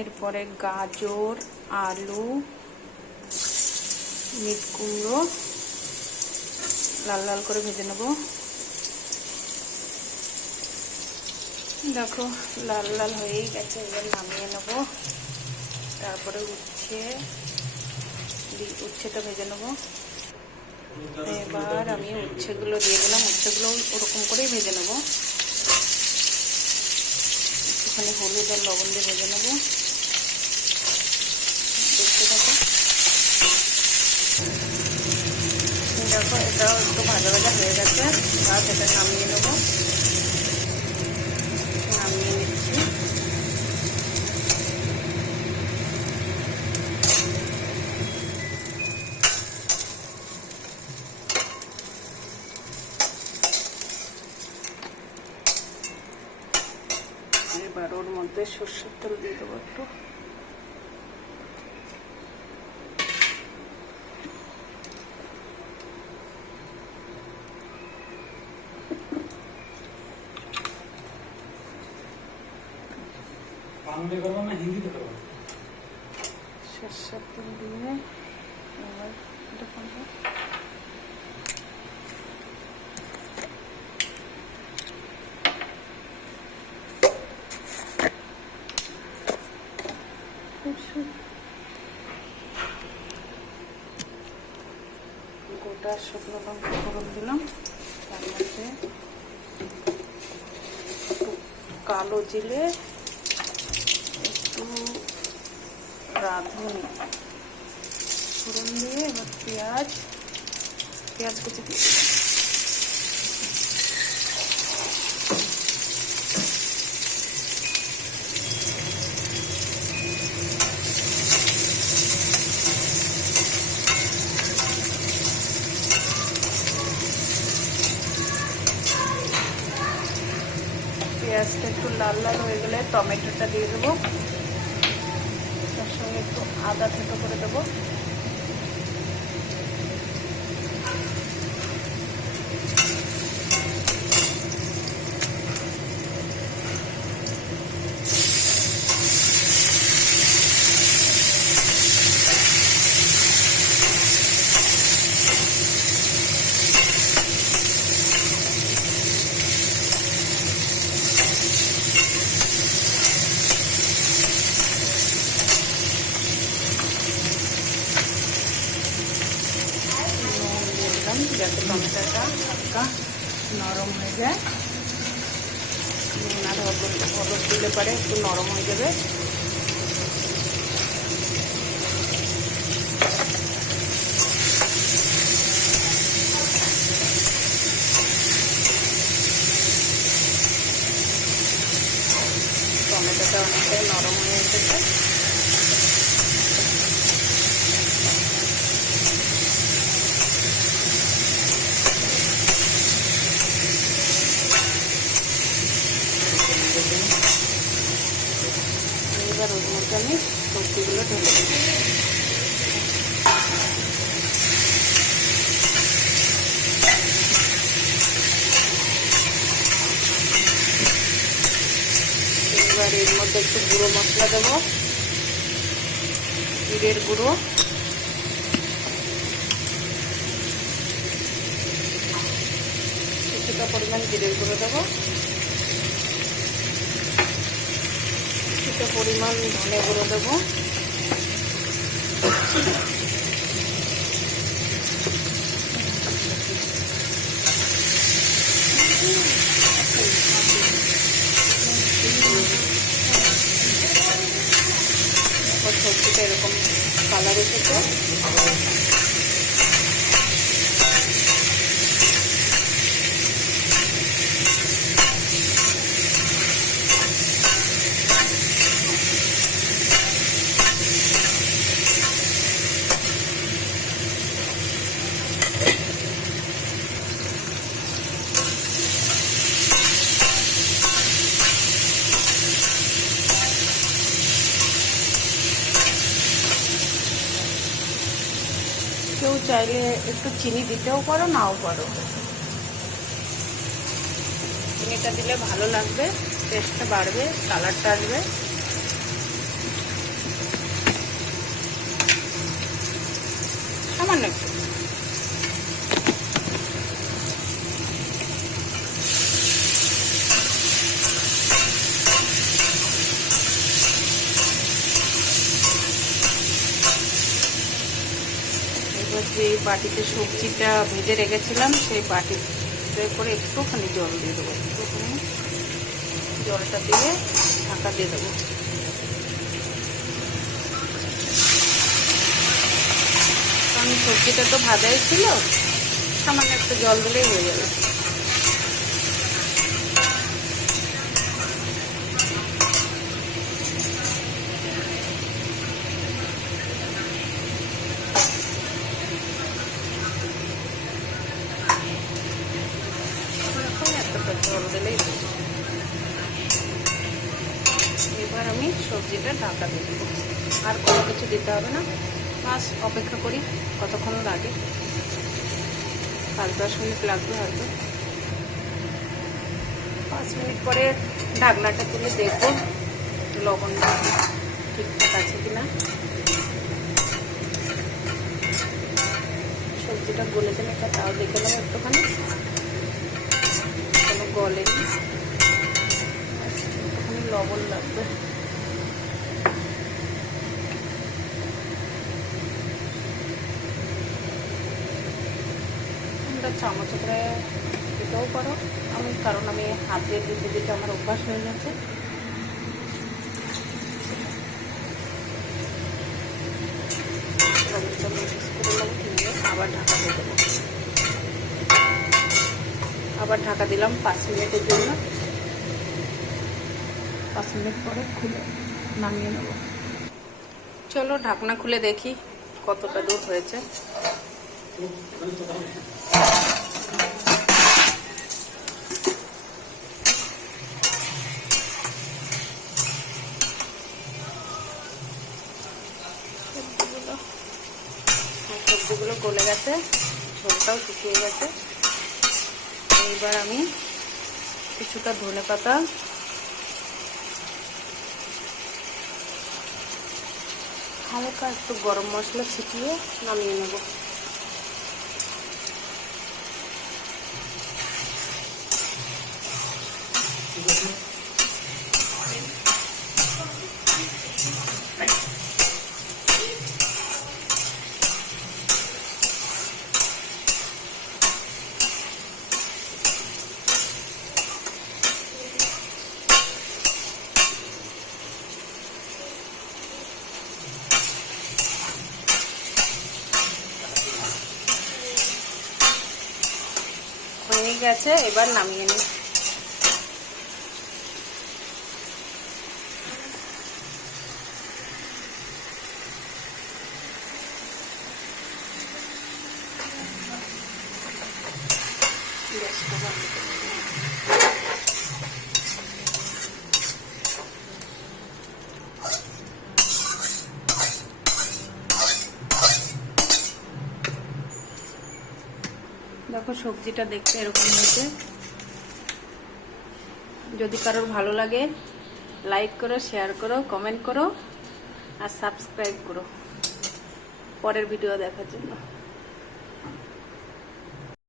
এরপরে গাজর, আলু, মিট কুমড়ো, লাল লাল করে ভেজে নেব। দেখো, লাল লাল হয়েই গেছে, এবার নামিয়ে নেব। তারপরে উচ্ছে উচ্ছেটা ভেজে নেব। এবার আমি উচ্ছেগুলো দিয়ে দিলাম, উচ্ছেগুলো ওরকম করেই ভেজে নেব। একটুখানি হলুদ আর লবণ দিয়ে ভেজে নেব দেখতে থাকো এটাও একটু ভাজা ভাজা হয়ে গেছে। আর এটা নামিয়ে নেব। নামিয়ে নিচ্ছি। এবার ওর মধ্যে সর্ষের তেল দিয়ে দেবো একটু। বাংলা করব না, হিন্দিতে করব? দিয়ে গোটা শুকনো লঙ্কা ফোড়ন দিলাম। তার মধ্যে কালো জিরে একটু রাঁধুনি। ফোড়ন দিয়ে এবার পেঁয়াজ পেঁয়াজ কুচি দিয়ে পেঁয়াজটা একটু লাল লাল হয়ে গেলে টমেটোটা দিয়ে দেবো। আদা ছোটো করে দেবো নুন দিয়ে দিলাম যাতে টমেটোটা হালকা নরম হয়ে যায়। আর হলুদ দিলে পরে একটু নরম হয়ে যাবে টমেটোটা অনেকটাই নরম হয়ে এসেছে এবার ওর মধ্যে আমি সবজিগুলো ঢেলে দেবো এবার এর মধ্যে একটু গুঁড়ো মশলা দেবো। জিরের গুঁড়ো। কিছুটা পরিমাণ জিরের গুঁড়ো দেবো। কিছুটা পরিমাণ ধনে গুঁড়ো দেবো তারপর সবজিটা এরকম কালার এসেছে। চাইলে একটু চিনি দিতেও পারো, নাও পারো। চিনিটা দিলে ভালো লাগবে টেস্টটা বাড়বে কালারটা আসবে। সামান্য একটু। যে বাটিতে সবজিটা ভেজে রেখেছিলাম, সেই বাটিতে করে একটুখানি জল দিয়ে দেবো। একটুখানি জলটা দিয়ে ঢাকা দিয়ে দেবো। কারণ সবজিটা তো ভাজাই ছিল, সামান্য একটু জল দিলেই হয়ে যাবে এখন এতটা জল দিলেই হয়ে যাবে। এবার আমি সবজিটা ঢাকা দেবো আর কোনো কিছু দিতে হবে না। বাস, অপেক্ষা করি কতক্ষণ লাগে। পাঁচ দশ মিনিট লাগবে হয়তো। পাঁচ মিনিট পরে ঢাকনাটা তুলে দেখব লবণটা ঠিকঠাক আছে কিনা। সবজিটা গলেছে না তাও দেখে নেব একটুখানি। কোনো গলেনি। একটুখানি লবণ লাগবে। চামচ করে। দিতেও পারো আমি কারণ আমি হাত দিয়ে দিতে দিতে আমার অভ্যাস হয়ে গেছে। আবার ঢাকা দিয়ে দেবো। আবার ঢাকা দিলাম পাঁচ মিনিটের জন্য। পাঁচ মিনিট পরে খুলে নামিয়ে নেব। চলো ঢাকনা খুলে দেখি কতটা দূর হয়েছে। সবজিগুলো গলে গেছে, ঝোলটাও শুকিয়ে গেছে। এইবার আমি কিছুটা ধনে পাতা হালকা একটু গরম মশলা ছিটিয়ে নামিয়ে নেব হয়ে গেছে এবার নামিয়ে নিই। দেখো সবজিটা দেখতে এরকম হয়েছে। যদি কারোর ভালো লাগে লাইক করো শেয়ার করো কমেন্ট করো, আর সাবস্ক্রাইব করো। পরের ভিডিও দেখার জন্য।